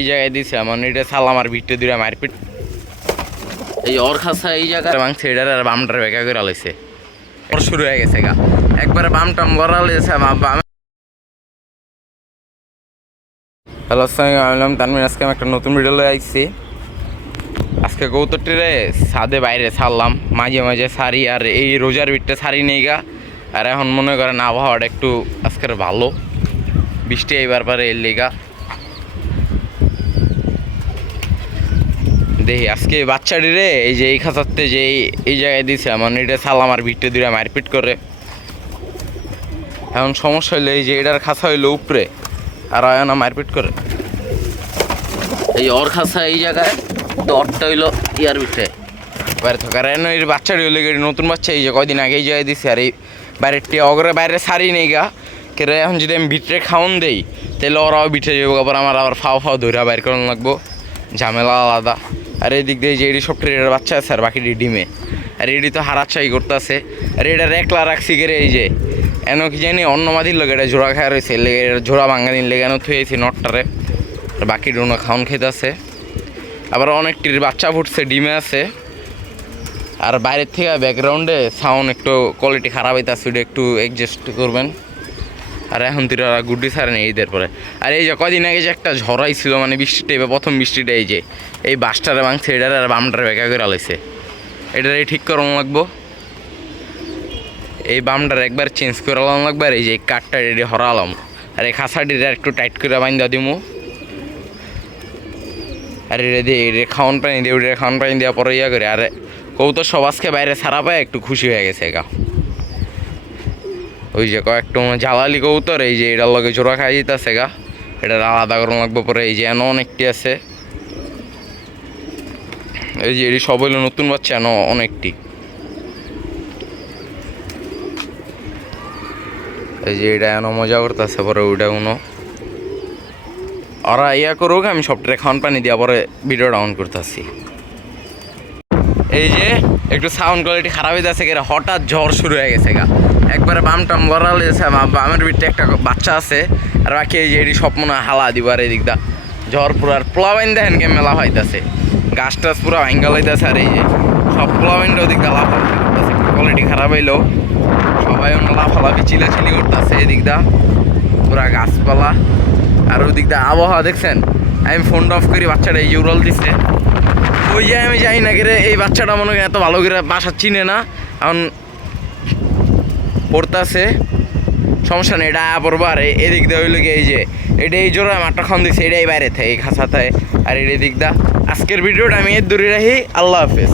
এই জায়গায় দিছে মানে এটা সালাম আর ভিটে দূরে মারপিট এই ওর খাসা এই জায়গায় মাংস এটার আর বামটার বেকা করে আলাইছে ওর শুরু হয়ে গেছে গা একবারে বামটাম লড়ালেছে হ্যালো আসসালাম তানমিন আজকে আমি একটা নতুন ভিডিও লয়ে আইছি আজকে কৌতরটিরে ছাদে বাইরে ছাড়লাম মাঝে মাঝে সারি আর এই রোজার ভিটটা সারি নেই গা আর এখন মনে করেন আবহাওয়াটা একটু আজকের ভালো বৃষ্টি এইবার পারে এর লেগা দেখি আজকে বাচ্চাটি রে এই যে এই খাঁচাতে যে এই জায়গায় দিছে মানে এটা সালাম আর ভিটে দূরে মারপিট করে এখন সমস্যা হইলো এই যে এটার খাঁচা হইলো উপরে আর না মারপিট করে এই ওর খাঁচা এই জায়গায় তো ওরটা হইলো ইয়ার ভিতরে বাইরে থাকার এর বাচ্চাটি হইলো নতুন বাচ্চা এই যে কয়দিন আগে এই জায়গায় দিছে আর এই বাইরেরটি অগরে বাইরে সারি নেই গা কেরে এখন যদি আমি ভিতরে খাওয়ান দেই তাহলে ওরাও বিঠে যাবো আবার আমার আবার ফাও ধরে বাইর করানো লাগবো ঝামেলা আলাদা আর এই দিক দিয়ে যে এটি সফটওয়্যারের বাচ্চা আছে আর বাকিটি ডিমে আর এটি তো হারাচ্ছাই করতেছে আর এটা একলা রাখছি কেড়ে এই যে এন কি জানি অন্য মাদির লোক এটা জোড়া খাওয়া রয়েছে জোড়া ভাঙ্গা দিন লেগে এনে থুয়েছি নটটারে আর বাকি ডোনা খাওয়ান খেতেছে আবার অনেকটির বাচ্চা ফুটছে ডিমে আছে আর বাইরের থেকে ব্যাকগ্রাউন্ডে সাউন্ড একটু কোয়ালিটি খারাপ হইতেছে ওটা একটু অ্যাডজাস্ট করবেন আর এখন তুই গুড্ডি ছাড়েন ঈদের পরে আর এই যে কদিন আগে যে একটা ঝড়াই ছিল মানে বৃষ্টিটা এবার প্রথম বৃষ্টিটা এই যে এই বাসটারে ভাঙছে এটার আর বামটারে বেকা করে আলাইছে এটার এই ঠিক করানো লাগবো এই বামটার একবার চেঞ্জ করে আলাম লাগবে আর এই যে কাঠটা রেডি হরালাম আর এই খাঁচাটির একটু টাইট করে বাইন্দা দিমু আর এটা দিয়ে এটা খাওয়ান পানি দিয়ে ওটা খাওয়ান পানি দেওয়া পরে ইয়া করে আর কৌতো সব আজকে বাইরে ছাড়া পায় একটু খুশি হয়ে গেছে গা ওই যে কয়েকটা জ্বালালি কৌতর এই যে এটার লগে জোড়া খাই যেতেছে গা এটা আলাদা করানো লাগবে পরে এই যে এনো অনেকটি আছে এই যে এটি সব হইলো নতুন বাচ্চা এনো অনেকটি এই যে এটা এনো মজা করতেছে পরে ওইটা কোনো ওরা ইয়া করুক আমি সবটারে খাওয়ান পানি দিয়া পরে ভিডিও ডাউন করতেছি এই যে একটু সাউন্ড কোয়ালিটি খারাপ হয়ে যাচ্ছে গেলে হঠাৎ ঝড় শুরু হয়ে গেছে গা একবারে বামটাম লড়ালেছে বামের ভিতরে একটা বাচ্চা আছে আর বাকি এই যে এটি সব মনে হালা দিব আর এই দিকটা ঝড় পুরো আর পোলাবাইন দেখেন কে মেলা হইতেছে গাছ টাছ পুরো ভাঙ্গা হইতেছে আর এই যে সব পোলাবাইনটা ওদিকটা লাফালাফি করতেছে কোয়ালিটি খারাপ হইলেও সবাই লাফালাফি চিলাচিলি করতেছে এই দিকটা পুরা গাছপালা আর ওই দিকটা আবহাওয়া দেখছেন আমি ফোনটা অফ করি বাচ্চাটা এই যে উড়াল দিচ্ছে ওই যে আমি যাই না করে এই বাচ্চাটা মনে করেন এত ভালো করে বাসা চিনে না এখন পড়তেছে সমস্যা নেই এটা পড়বো আর এদিক দিয়ে হইলো কি এই যে এটা এই জোড়া মাঠটা খান দিচ্ছে এটাই বাইরে থাকে এই খাঁচা থাকে আর এদিক দা আজকের ভিডিওটা আমি এর দূরে রাখি আল্লাহ হাফেজ।